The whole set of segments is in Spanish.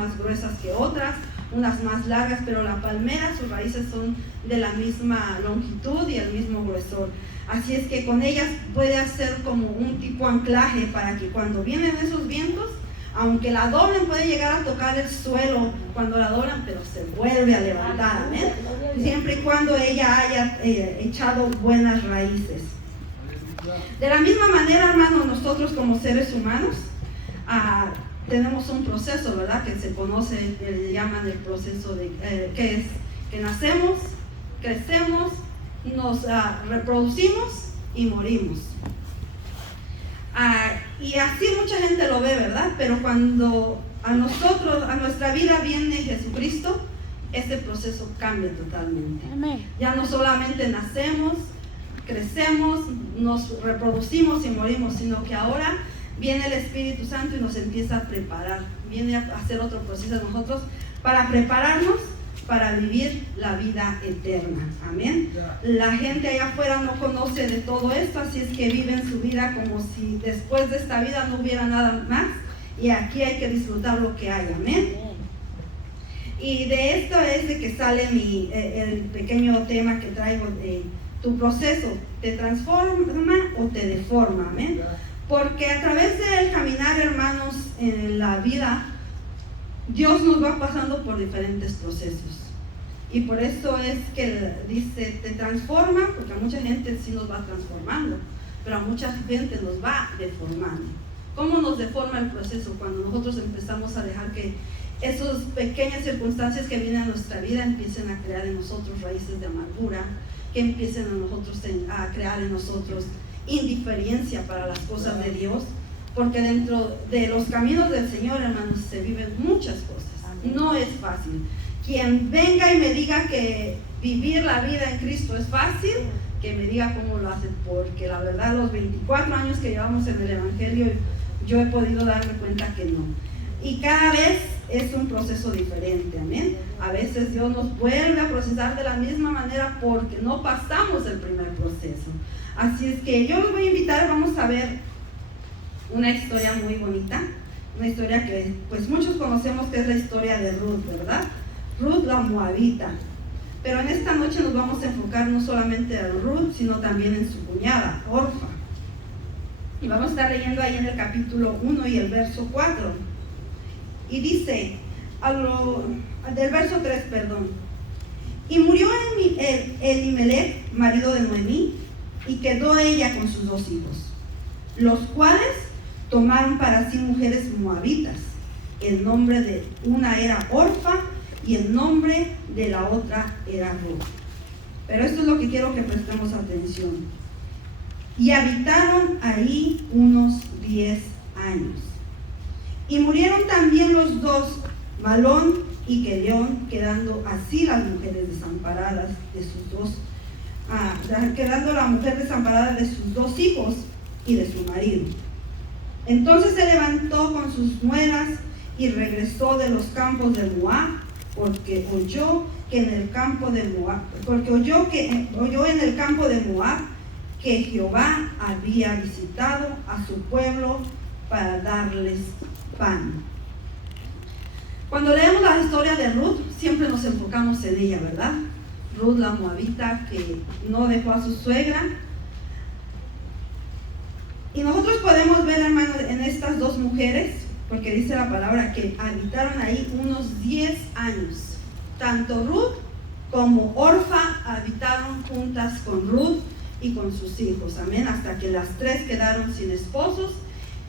más gruesas que otras, unas más largas, pero la palmera, sus raíces son de la misma longitud y el mismo gruesor. Así es que con ellas puede hacer como un tipo anclaje para que cuando vienen esos vientos, aunque la doblen, puede llegar a tocar el suelo cuando la doblan, pero se vuelve a levantar, ¿eh? Siempre y cuando ella haya echado buenas raíces. De la misma manera, hermanos, nosotros como seres humanos tenemos un proceso, ¿verdad? Que se conoce, le llaman el proceso de que es que nacemos, crecemos, nos reproducimos y morimos. Y así mucha gente lo ve, ¿verdad? Pero cuando a nuestra vida viene Jesucristo, este proceso cambia totalmente. Amén. Ya no solamente nacemos, crecemos, nos reproducimos y morimos, sino que ahora viene el Espíritu Santo y nos empieza a preparar, viene a hacer otro proceso de nosotros para prepararnos para vivir la vida eterna. Amén. La gente allá afuera no conoce de todo esto, así es que viven su vida como si después de esta vida no hubiera nada más, y aquí hay que disfrutar lo que hay. Amén. Y de esto es de que sale el pequeño tema que traigo de tu proceso, ¿te transforma o te deforma? Amén. Porque a través del caminar, hermanos, en la vida, Dios nos va pasando por diferentes procesos. Y por eso es que dice, te transforma, porque a mucha gente sí nos va transformando, pero a mucha gente nos va deformando. ¿Cómo nos deforma el proceso? Cuando nosotros empezamos a dejar que esas pequeñas circunstancias que vienen a nuestra vida empiecen a crear en nosotros raíces de amargura, que empiecen a crear en nosotros indiferencia para las cosas de Dios, porque dentro de los caminos del Señor, hermanos, se viven muchas cosas. No es fácil. Quien venga y me diga que vivir la vida en Cristo es fácil, que me diga cómo lo hace, porque la verdad los 24 años que llevamos en el Evangelio, yo he podido darme cuenta que no. Y cada vez es un proceso diferente, amén. A veces Dios nos vuelve a procesar de la misma manera porque no pasamos el primer proceso. Así es que yo los voy a invitar, vamos a ver una historia muy bonita, una historia que pues muchos conocemos, que es la historia de Ruth, ¿verdad? Ruth la Moabita. Pero en esta noche nos vamos a enfocar no solamente en Ruth, sino también en su cuñada, Orfa. Y vamos a estar leyendo ahí en el capítulo 1 y el verso 4. Y dice, del verso 3, perdón. Y murió Elimelech, marido de Noemí, y quedó ella con sus 2 hijos, los cuales tomaron para sí mujeres moabitas. El nombre de una era Orfa y el nombre de la otra era Ruth. Pero esto es lo que quiero que prestemos atención. Y habitaron ahí unos 10 años. Y murieron también los 2, Malón y Quelión, quedando así las mujeres desamparadas de sus 2, quedando la mujer desamparada de sus 2 hijos y de su marido. Entonces se levantó con sus nueras y regresó de los campos de Moab, porque oyó en el campo de Moab que Jehová había visitado a su pueblo para darles pan. Cuando leemos la historia de Ruth, siempre nos enfocamos en ella, ¿verdad? Ruth la moabita, que no dejó a su suegra. Y nosotros podemos ver, hermanos, en estas 2 mujeres, porque dice la palabra que habitaron ahí unos 10 años. Tanto Ruth como Orfa habitaron juntas con Ruth y con sus hijos, amén, hasta que las 3 quedaron sin esposos,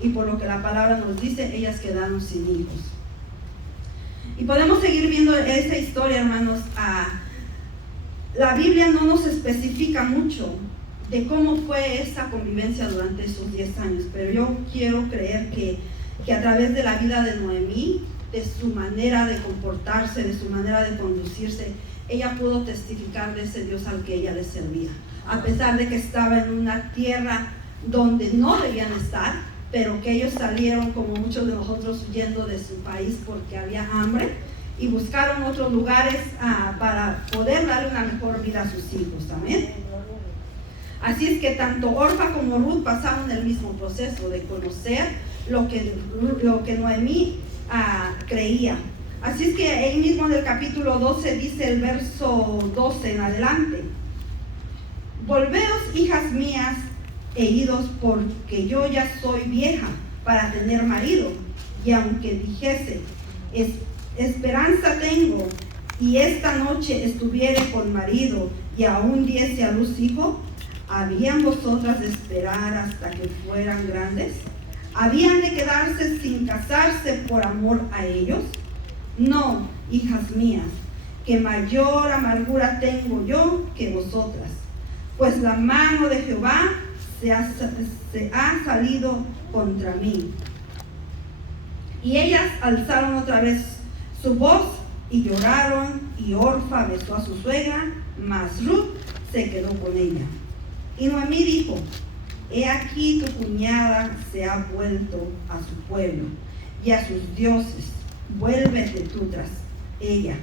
y por lo que la palabra nos dice, ellas quedaron sin hijos. Y podemos seguir viendo esta historia, hermanos. La Biblia no nos especifica mucho de cómo fue esa convivencia durante esos 10 años, pero yo quiero creer que a través de la vida de Noemí, de su manera de comportarse, de su manera de conducirse, ella pudo testificar de ese Dios al que ella le servía, a pesar de que estaba en una tierra donde no debían estar, pero que ellos salieron, como muchos de nosotros, huyendo de su país porque había hambre, y buscaron otros lugares para poder darle una mejor vida a sus hijos, amén. Así es que tanto Orfa como Ruth pasaron el mismo proceso de conocer lo que Noemí creía, Así es que ahí mismo en el capítulo 12 dice el verso 12 en adelante: volveos, hijas mías, e idos, porque yo ya soy vieja para tener marido. Y aunque dijese, esperanza tengo, y esta noche estuviere con marido, y aún diese a luz hijo, ¿habían vosotras de esperar hasta que fueran grandes? ¿Habían de quedarse sin casarse por amor a ellos? No, hijas mías, que mayor amargura tengo yo que vosotras, pues la mano de Jehová se ha salido contra mí. Y ellas alzaron otra vez su voz y lloraron, y Orfa besó a su suegra, mas Ruth se quedó con ella. Y Noemí dijo: he aquí tu cuñada se ha vuelto a su pueblo y a sus dioses, vuélvete tú tras ella.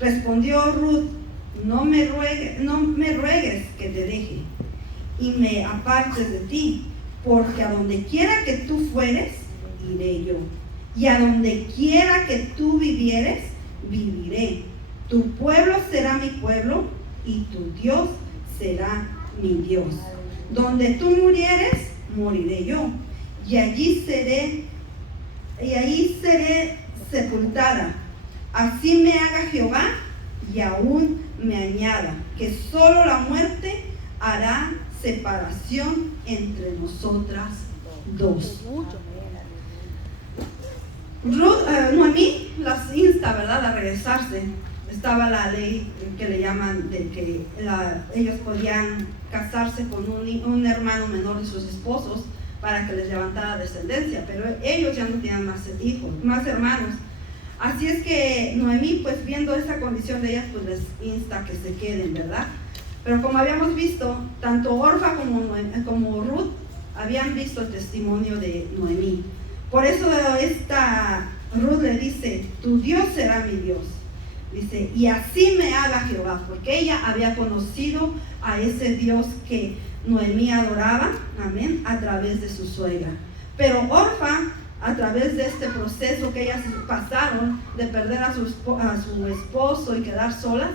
Respondió Ruth: no me ruegues que te deje y me apartes de ti, porque a donde quiera que tú fueres, iré yo, y a donde quiera que tú vivieres, viviré. Tu pueblo será mi pueblo, y tu Dios será mi Dios. Donde tú murieres, moriré yo, y allí seré sepultada. Así me haga Jehová, y aún me añada, que solo la muerte hará separación entre nosotras dos. Noemí las insta, ¿verdad?, a regresarse. Estaba la ley que le llaman de que ellos podían casarse con un hermano menor de sus esposos para que les levantara descendencia, pero ellos ya no tenían más hijos, más hermanos. Así es que Noemí, pues viendo esa condición de ellas, pues les insta a que se queden, ¿verdad? Pero como habíamos visto, tanto Orfa como Ruth habían visto el testimonio de Noemí. Por eso esta Ruth le dice: tu Dios será mi Dios. Dice: y así me haga Jehová, porque ella había conocido a ese Dios que Noemí adoraba, amén, a través de su suegra. Pero Orfa, a través de este proceso que ellas pasaron de perder a su esposo y quedar solas,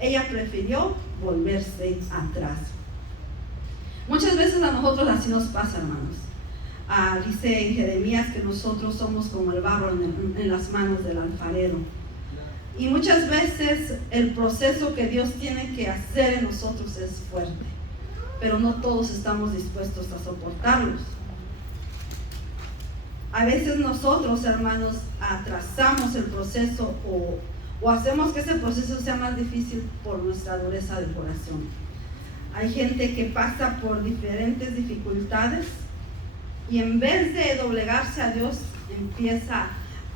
ella prefirió volverse atrás. Muchas veces a nosotros así nos pasa, hermanos. Dice en Jeremías que nosotros somos como el barro en las manos del alfarero. Y muchas veces el proceso que Dios tiene que hacer en nosotros es fuerte, pero no todos estamos dispuestos a soportarlos. A veces nosotros, hermanos, atrasamos el proceso o hacemos que ese proceso sea más difícil por nuestra dureza de corazón. Hay gente que pasa por diferentes dificultades y en vez de doblegarse a Dios, empieza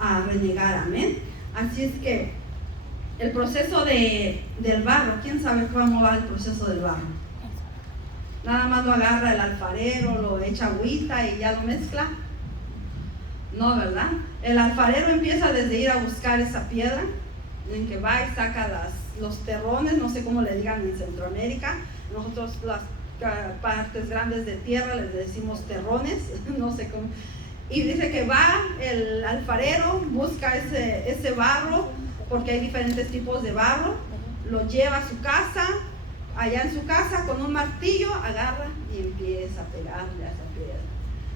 a renegar, amén. Así es que el proceso del barro, ¿quién sabe cómo va el proceso del barro? Nada más lo agarra el alfarero, lo echa agüita y ya lo mezcla. No, ¿verdad? El alfarero empieza desde ir a buscar esa piedra, en que va y saca los terrones, no sé cómo le digan en Centroamérica. Nosotros las partes grandes de tierra les decimos terrones, no sé cómo. Y dice que va el alfarero, busca ese barro, porque hay diferentes tipos de barro, lo lleva a su casa, allá en su casa con un martillo agarra y empieza a pegarle a esa piedra.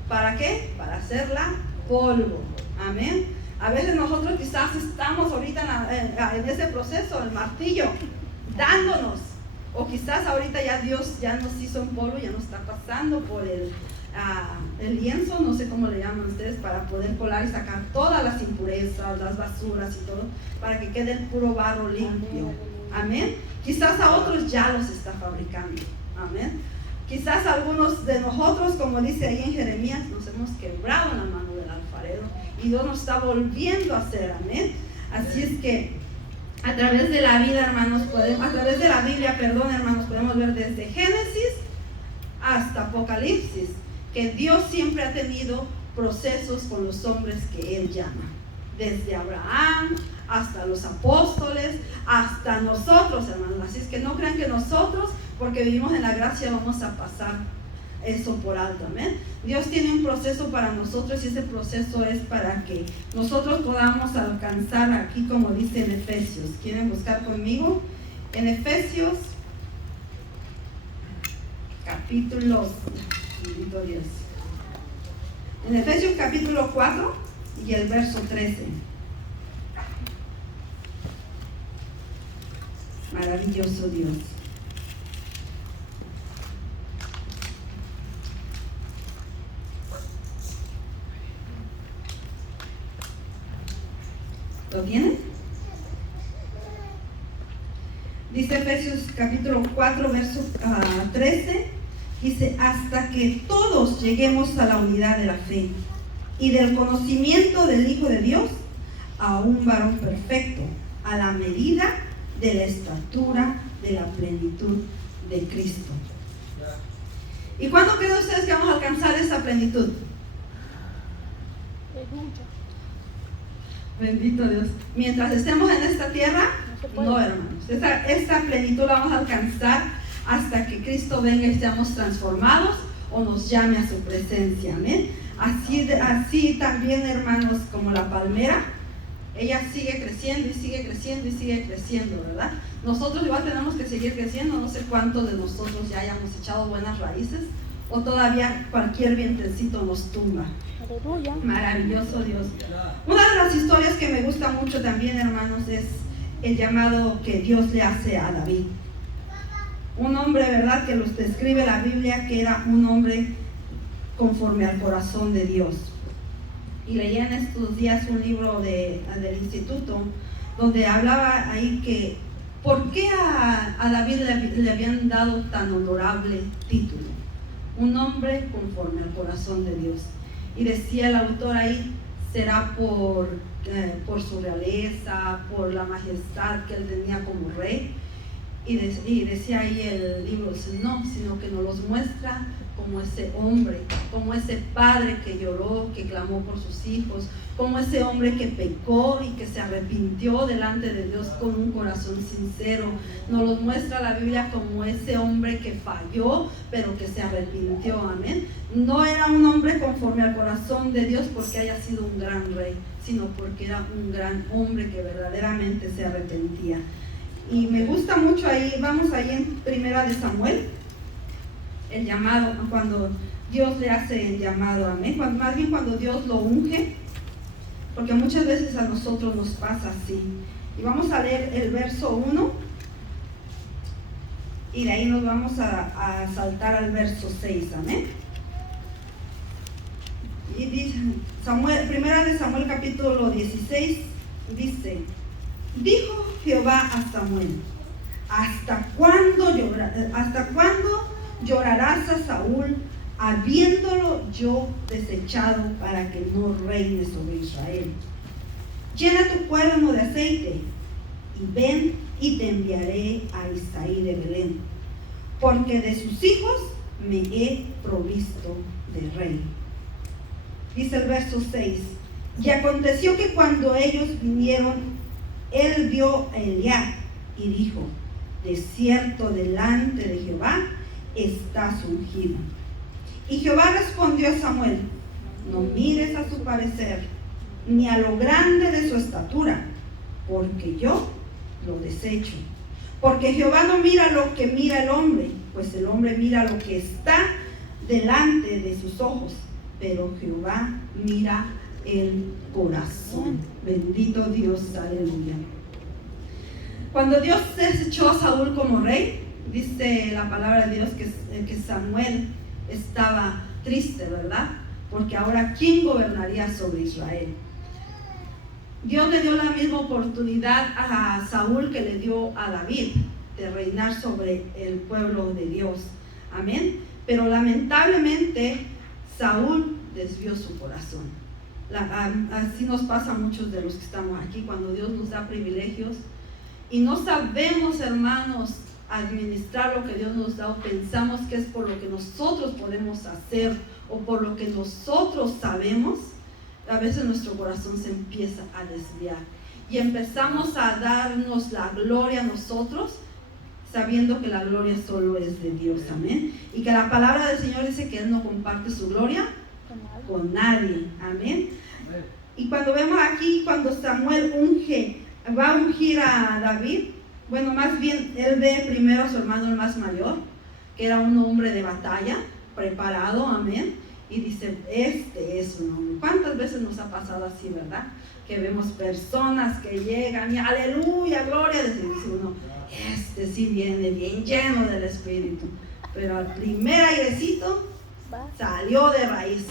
¿Para qué? Para hacerla polvo. Amén. A veces nosotros quizás estamos ahorita en ese proceso, el martillo, dándonos. O quizás ahorita ya Dios ya nos hizo un polvo, ya nos está pasando por el lienzo, no sé cómo le llaman ustedes, para poder colar y sacar todas las impurezas, las basuras y todo, para que quede el puro barro limpio. Amén. Quizás a otros ya los está fabricando. Amén. Quizás algunos de nosotros, como dice ahí en Jeremías, nos hemos quebrado en la mano del alfarero y Dios nos está volviendo a hacer. Amén. Así es que a través de la vida, hermanos, a través de la Biblia, hermanos, podemos ver desde Génesis hasta Apocalipsis que Dios siempre ha tenido procesos con los hombres que Él llama. Desde Abraham hasta los apóstoles, hasta nosotros, hermanos. Así es que no crean que nosotros, porque vivimos en la gracia, vamos a pasar eso por alto, amén. Dios tiene un proceso para nosotros y ese proceso es para que nosotros podamos alcanzar aquí, como dice en Efesios. ¿Quieren buscar conmigo? En Efesios capítulo, en Efesios capítulo 4 y el verso 13. Maravilloso Dios. ¿Lo tienen? Dice Efesios capítulo 4, verso 13, dice, hasta que todos lleguemos a la unidad de la fe y del conocimiento del Hijo de Dios, a un varón perfecto, a la medida de la estatura de la plenitud de Cristo. ¿Y cuándo creen ustedes que vamos a alcanzar esa plenitud? Bendito Dios. Mientras estemos en esta tierra, no, hermanos. Esta plenitud la vamos a alcanzar hasta que Cristo venga y seamos transformados o nos llame a su presencia. Amén. Así también, hermanos, como la palmera, ella sigue creciendo y sigue creciendo y sigue creciendo, ¿verdad? Nosotros igual tenemos que seguir creciendo. No sé cuántos de nosotros ya hayamos echado buenas raíces o todavía cualquier vientecito nos tumba. Aleluya. Maravilloso Dios. Una de las historias que me gusta mucho también, hermanos, es el llamado que Dios le hace a David. Un hombre, ¿verdad?, que los describe la Biblia, que era un hombre conforme al corazón de Dios. Y leí en estos días un libro del instituto donde hablaba ahí que ¿por qué a David le habían dado tan honorable título? Un hombre conforme al corazón de Dios. Y decía el autor ahí, será por su realeza, por la majestad que él tenía como rey. Y decía ahí el libro, no, sino que nos los muestra como ese hombre, como ese padre que lloró, que clamó por sus hijos, como ese hombre que pecó y que se arrepintió delante de Dios con un corazón sincero. Nos los muestra la Biblia como ese hombre que falló, pero que se arrepintió, amén. No era un hombre conforme al corazón de Dios porque haya sido un gran rey, sino porque era un gran hombre que verdaderamente se arrepentía. Y me gusta mucho ahí, vamos ahí en Primera de Samuel, el llamado, cuando Dios le hace el llamado, amén, más bien cuando Dios lo unge, porque muchas veces a nosotros nos pasa así. Y vamos a leer el verso 1 y de ahí nos vamos a saltar al verso 6, amén. Y dice, Primera de Samuel capítulo 16, dice, dijo Jehová a Samuel, ¿hasta cuándo llorarás a Saúl, habiéndolo yo desechado para que no reine sobre Israel? Llena tu cuerno de aceite y ven y te enviaré a Isaí de Belén, porque de sus hijos me he provisto de rey. Dice el verso 6, y aconteció que cuando ellos vinieron, él vio a Eliab y dijo, de cierto delante de Jehová estás ungido. Y Jehová respondió a Samuel, no mires a su parecer, ni a lo grande de su estatura, porque yo lo desecho. Porque Jehová no mira lo que mira el hombre, pues el hombre mira lo que está delante de sus ojos, pero Jehová mira el corazón. Bendito Dios, aleluya. Cuando Dios desechó a Saúl como rey, dice la palabra de Dios que Samuel estaba triste, ¿verdad? Porque ahora, ¿quién gobernaría sobre Israel? Dios le dio la misma oportunidad a Saúl que le dio a David, de reinar sobre el pueblo de Dios. Amén. Pero lamentablemente, Saúl desvió su corazón. Así nos pasa a muchos de los que estamos aquí, cuando Dios nos da privilegios y no sabemos, hermanos, administrar lo que Dios nos da, o pensamos que es por lo que nosotros podemos hacer o por lo que nosotros sabemos, a veces nuestro corazón se empieza a desviar y empezamos a darnos la gloria a nosotros sabiendo que la gloria solo es de Dios, amén. Y que la palabra del Señor dice que Él no comparte su gloria con nadie, amén. Y cuando vemos aquí, cuando Samuel va a ungir a David, bueno, más bien él ve primero a su hermano el más mayor, que era un hombre de batalla, preparado, amén, y dice, este es un hombre. ¿Cuántas veces nos ha pasado así, verdad? Que vemos personas que llegan y aleluya, gloria, dice uno, este sí viene bien lleno del Espíritu, pero al primer airecito salió de raíz,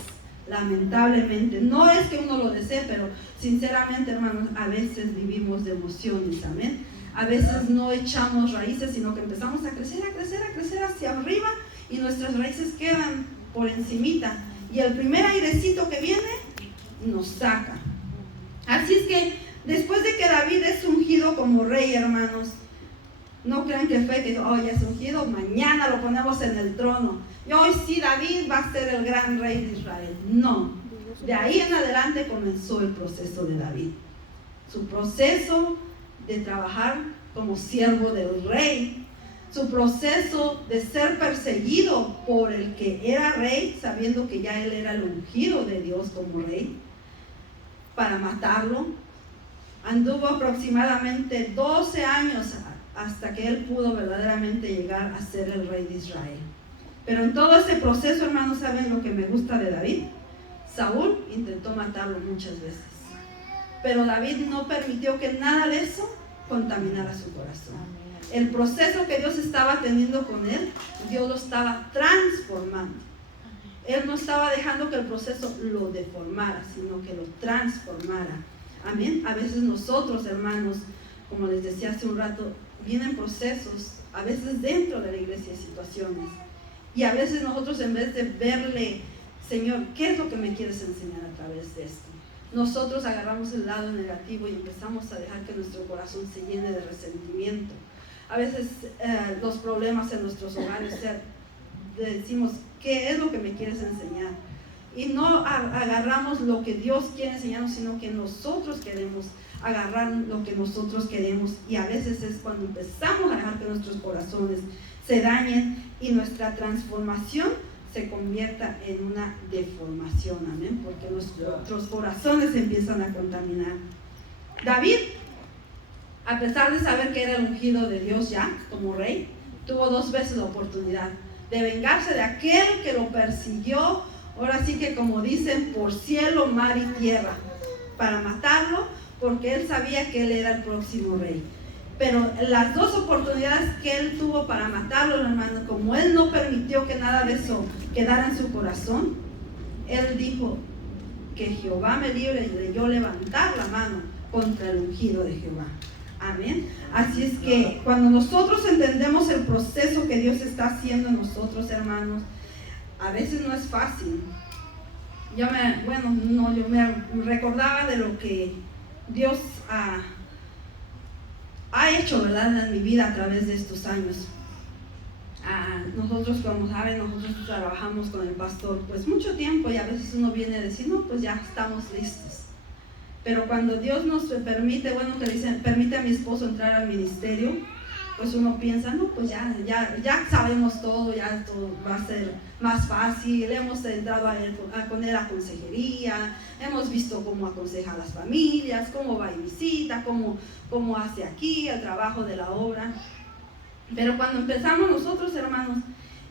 lamentablemente. No es que uno lo desee, pero sinceramente, hermanos, a veces vivimos de emociones, amén. A veces no echamos raíces, sino que empezamos a crecer hacia arriba y nuestras raíces quedan por encimita. Y el primer airecito que viene nos saca. Así es que después de que David es ungido como rey, hermanos, no crean que fue que ya es ungido, mañana lo ponemos en el trono. Y hoy sí David va a ser el gran rey de Israel. No, de ahí en adelante comenzó el proceso de David. Su proceso de trabajar como siervo del rey, su proceso de ser perseguido por el que era rey, sabiendo que ya él era el ungido de Dios como rey, para matarlo. Anduvo aproximadamente 12 años hasta que él pudo verdaderamente llegar a ser el rey de Israel. Pero en todo ese proceso, hermanos, ¿saben lo que me gusta de David? Saúl intentó matarlo muchas veces, pero David no permitió que nada de eso contaminara su corazón. El proceso que Dios estaba teniendo con él, Dios lo estaba transformando. Él no estaba dejando que el proceso lo deformara, sino que lo transformara. Amén. A veces nosotros, hermanos, como les decía hace un rato, vienen procesos, a veces dentro de la iglesia, situaciones. Y a veces nosotros, en vez de verle, Señor, ¿qué es lo que me quieres enseñar a través de esto? Nosotros agarramos el lado negativo y empezamos a dejar que nuestro corazón se llene de resentimiento. A veces los problemas en nuestros hogares, decimos, ¿qué es lo que me quieres enseñar? Y no agarramos lo que Dios quiere enseñarnos, sino que nosotros queremos agarrar lo que nosotros queremos. Y a veces es cuando empezamos a dejar que nuestros corazones se dañen y nuestra transformación se convierta en una deformación, amén, porque nuestros corazones se empiezan a contaminar. David, a pesar de saber que era el ungido de Dios ya como rey, tuvo 2 veces la oportunidad de vengarse de aquel que lo persiguió, ahora sí que como dicen, por cielo, mar y tierra, para matarlo, porque él sabía que él era el próximo rey. Pero las 2 oportunidades que él tuvo para matarlo, hermano, como él no permitió que nada de eso quedara en su corazón, él dijo que Jehová me libre de yo levantar la mano contra el ungido de Jehová. Amén. Así es que cuando nosotros entendemos el proceso que Dios está haciendo en nosotros, hermanos, a veces no es fácil. Yo me recordaba de lo que Dios ha hecho, ¿verdad?, en mi vida a través de estos años. Nosotros, como saben, nosotros trabajamos con el pastor pues mucho tiempo y a veces uno viene a decir, no, pues ya estamos listos. Pero cuando Dios nos permite, que dice, permite a mi esposo entrar al ministerio, pues uno piensa, no, pues ya sabemos todo, ya todo va a ser más fácil. Hemos entrado con él a consejería, hemos visto cómo aconseja a las familias, cómo va y visita, cómo hace aquí el trabajo de la obra. Pero cuando empezamos nosotros, hermanos,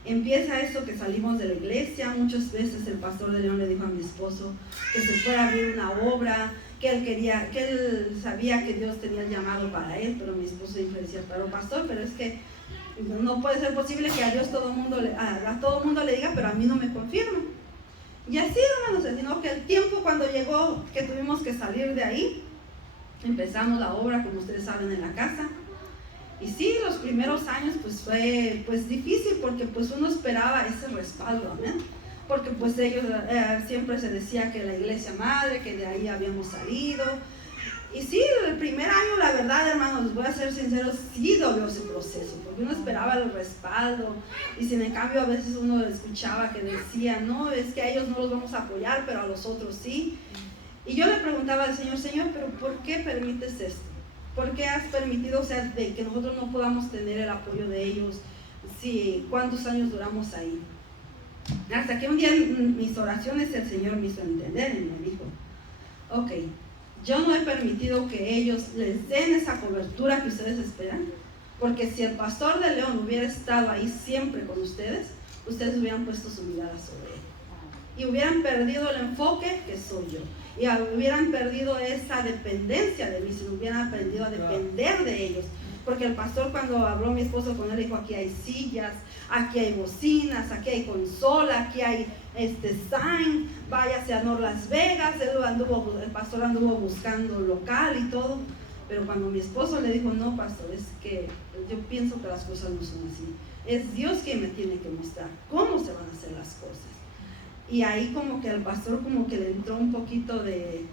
empieza eso que salimos de la iglesia. Muchas veces el pastor de León le dijo a mi esposo que se fuera a abrir una obra, que él sabía que Dios tenía el llamado para él, pero mi esposo decía, pero pastor, pero es que no puede ser posible que a Dios a todo mundo le diga, pero a mí no me confirma. Y así, hermanos, sino que el tiempo cuando llegó, que tuvimos que salir de ahí, empezamos la obra, como ustedes saben, en la casa. Y sí, los primeros años pues fue difícil, porque pues uno esperaba ese respaldo, amén. Porque pues ellos siempre se decía que la iglesia madre, que de ahí habíamos salido. Y sí, el primer año, la verdad, hermanos, les voy a ser sinceros, sí dolió ese proceso, porque uno esperaba el respaldo. Y sin en cambio a veces uno escuchaba que decía, no, es que a ellos no los vamos a apoyar, pero a los otros sí. Y yo le preguntaba al Señor, pero ¿por qué permites esto? ¿Por qué has permitido, o sea, de que nosotros no podamos tener el apoyo de ellos? Sí, ¿cuántos años duramos ahí? Hasta que un día en mis oraciones el Señor me hizo entender y me dijo, ok, yo no he permitido que ellos les den esa cobertura que ustedes esperan, porque si el pastor de León hubiera estado ahí siempre con ustedes, ustedes hubieran puesto su mirada sobre él y hubieran perdido el enfoque que soy yo, y hubieran perdido esa dependencia de mí, si hubieran aprendido a depender de ellos. Porque el pastor, cuando habló mi esposo con él, dijo, aquí hay sillas, aquí hay bocinas, aquí hay consola, aquí hay sign, váyase a Las Vegas. El pastor anduvo buscando local y todo. Pero cuando mi esposo le dijo, no, pastor, es que yo pienso que las cosas no son así. Es Dios quien me tiene que mostrar cómo se van a hacer las cosas. Y ahí como que al pastor como que le entró un poquito de...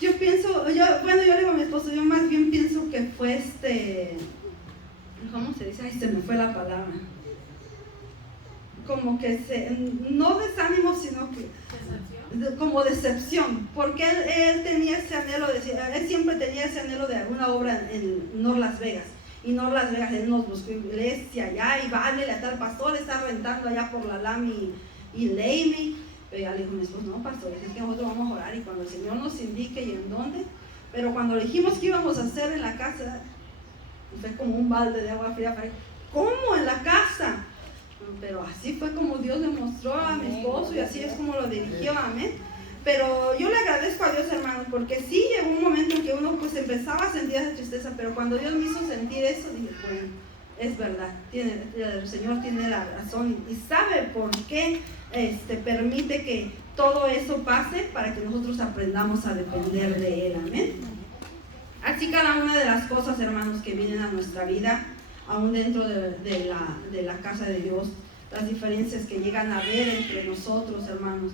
Yo le digo a mi esposo, yo más bien pienso que fue ¿cómo se dice? Ay, se me fue la palabra. Como que no desánimo, sino que como decepción, porque él tenía ese anhelo, él siempre tenía ese anhelo de alguna obra en Las Vegas. Y Las Vegas, él nos buscó iglesia allá, y vale, a tal pastor está rentando allá por la Lamy y Lamy. Pero ya le dijo mi esposo, no, pastor, es que nosotros vamos a orar y cuando el Señor nos indique y en dónde. Pero cuando le dijimos que íbamos a hacer en la casa, fue como un balde de agua fría. ¿Cómo en la casa? Pero así fue como Dios le mostró a mi esposo y así es como lo dirigió, amén. Pero yo le agradezco a Dios, hermanos, porque sí llegó un momento en que uno pues empezaba a sentir esa tristeza, pero cuando Dios me hizo sentir eso, dije, bueno, es verdad, el Señor tiene la razón y sabe por qué permite que todo eso pase, para que nosotros aprendamos a depender de Él, amén. Así cada una de las cosas, hermanos, que vienen a nuestra vida, aún dentro de la casa de Dios, las diferencias que llegan a haber entre nosotros, hermanos,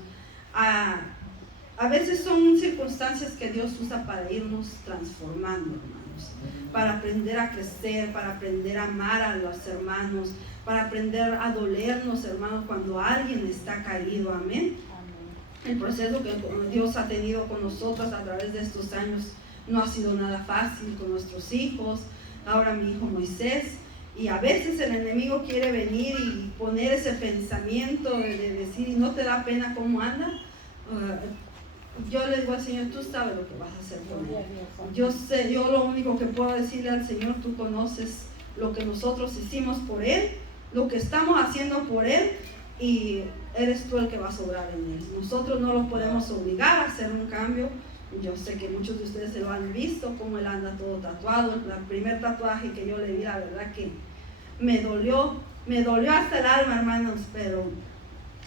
a veces son circunstancias que Dios usa para irnos transformando, hermanos, para aprender a crecer, para aprender a amar a los hermanos, para aprender a dolernos, hermanos, cuando alguien está caído, amén. El proceso que Dios ha tenido con nosotros a través de estos años no ha sido nada fácil con nuestros hijos, ahora mi hijo Moisés, y a veces el enemigo quiere venir y poner ese pensamiento de decir, ¿no te da pena cómo anda? Yo le digo al Señor, tú sabes lo que vas a hacer con él. Yo lo único que puedo decirle al Señor, tú conoces lo que nosotros hicimos por él, lo que estamos haciendo por él, y eres tú el que va a sobrar en él. Nosotros no lo podemos obligar a hacer un cambio. Yo sé que muchos de ustedes se lo han visto, como él anda todo tatuado. El primer tatuaje que yo le vi, la verdad que me dolió hasta el alma, hermanos.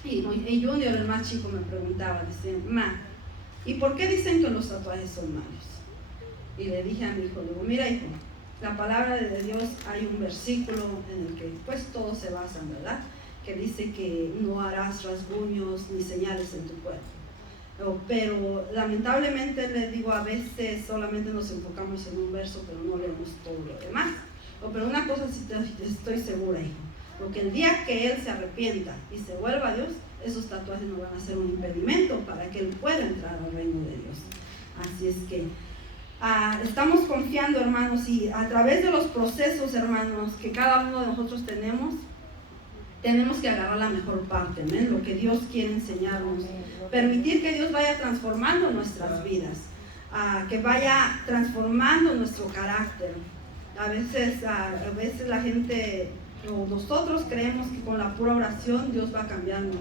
Y Junior, el más chico, me preguntaba, decía, ma, ¿y por qué dicen que los tatuajes son malos? Y le dije a mi hijo, digo, mira hijo, la palabra de Dios, hay un versículo en el que pues todos se basan, ¿verdad? Que dice que no harás rasguños ni señales en tu cuerpo. Pero lamentablemente les digo, a veces solamente nos enfocamos en un verso, pero no leemos todo lo demás. Pero una cosa sí estoy segura, hijo, porque el día que él se arrepienta y se vuelva a Dios, esos tatuajes no van a ser un impedimento para que él pueda entrar al reino de Dios. Así es que estamos confiando, hermanos, y a través de los procesos, hermanos, que cada uno de nosotros tenemos que agarrar la mejor parte, ¿eh? Lo que Dios quiere enseñarnos, permitir que Dios vaya transformando nuestras vidas, que vaya transformando nuestro carácter. A veces la gente o nosotros creemos que con la pura oración Dios va a cambiarnos,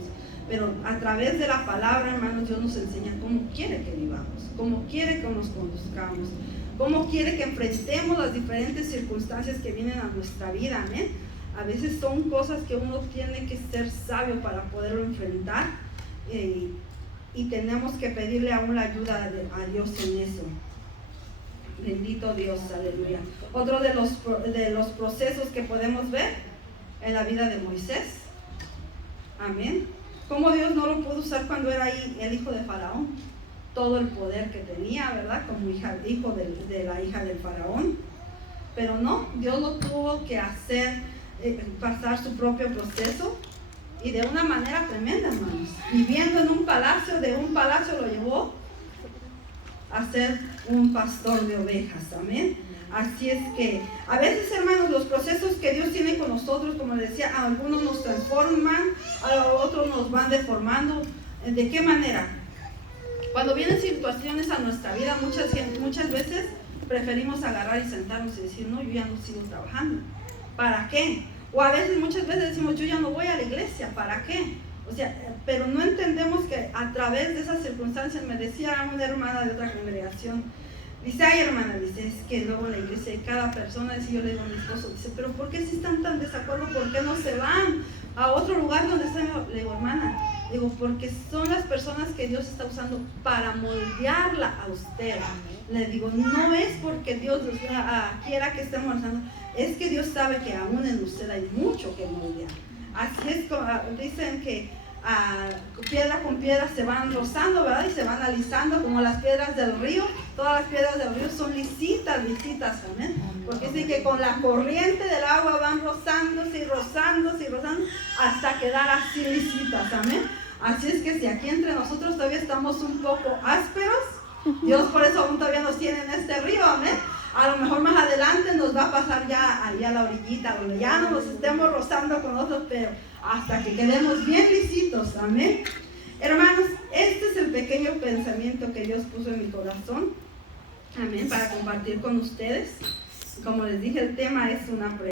pero a través de la palabra, hermanos, Dios nos enseña cómo quiere que vivamos, cómo quiere que nos conduzcamos, cómo quiere que enfrentemos las diferentes circunstancias que vienen a nuestra vida, amén. A veces son cosas que uno tiene que ser sabio para poderlo enfrentar, y tenemos que pedirle aún la ayuda a Dios en eso. Bendito Dios, aleluya. Otro de los procesos que podemos ver en la vida de Moisés, amén. Cómo Dios no lo pudo usar cuando era ahí el hijo de Faraón, todo el poder que tenía, ¿verdad? Como hijo de la hija del Faraón. Pero no, Dios lo tuvo que hacer pasar su propio proceso, y de una manera tremenda, hermanos. Viviendo en un palacio, de un palacio lo llevó a ser un pastor de ovejas, amén. Así es que a veces, hermanos, los procesos que Dios tiene con nosotros, como les decía, a algunos nos transforman, a otros nos van deformando. ¿De qué manera? Cuando vienen situaciones a nuestra vida, muchas veces preferimos agarrar y sentarnos y decir, no, yo ya no sigo trabajando. ¿Para qué? O a veces, muchas veces decimos, yo ya no voy a la iglesia. ¿Para qué? O sea, pero no entendemos que a través de esas circunstancias, me decía una hermana de otra congregación, dice, ay hermana, dice, es que luego en la iglesia hay cada persona, dice, yo le digo a mi esposo, dice, pero ¿por qué si están tan desacuerdo? ¿Por qué no se van a otro lugar donde están? Le digo, hermana, digo, porque son las personas que Dios está usando para moldearla a usted. Le digo, no es porque Dios quiera que estemos usando, es que Dios sabe que aún en usted hay mucho que moldear. Así es como dicen que piedra con piedra se van rozando, ¿verdad? Y se van alisando como las piedras del río. Todas las piedras del río son lisitas, amén. Porque dice que con la corriente del agua van rozándose y rozándose y rozando hasta quedar así lisitas, amén. Así es que si aquí entre nosotros todavía estamos un poco ásperos, Dios por eso aún todavía nos tiene en este río, amén. A lo mejor más adelante nos va a pasar ya allá a la orillita, donde ya no nos estemos rozando con otros, pero hasta que quedemos bien lisitos, amén. Hermanos, este es el pequeño pensamiento que Dios puso en mi corazón, amén, para compartir con ustedes. Como les dije, el tema es una prueba.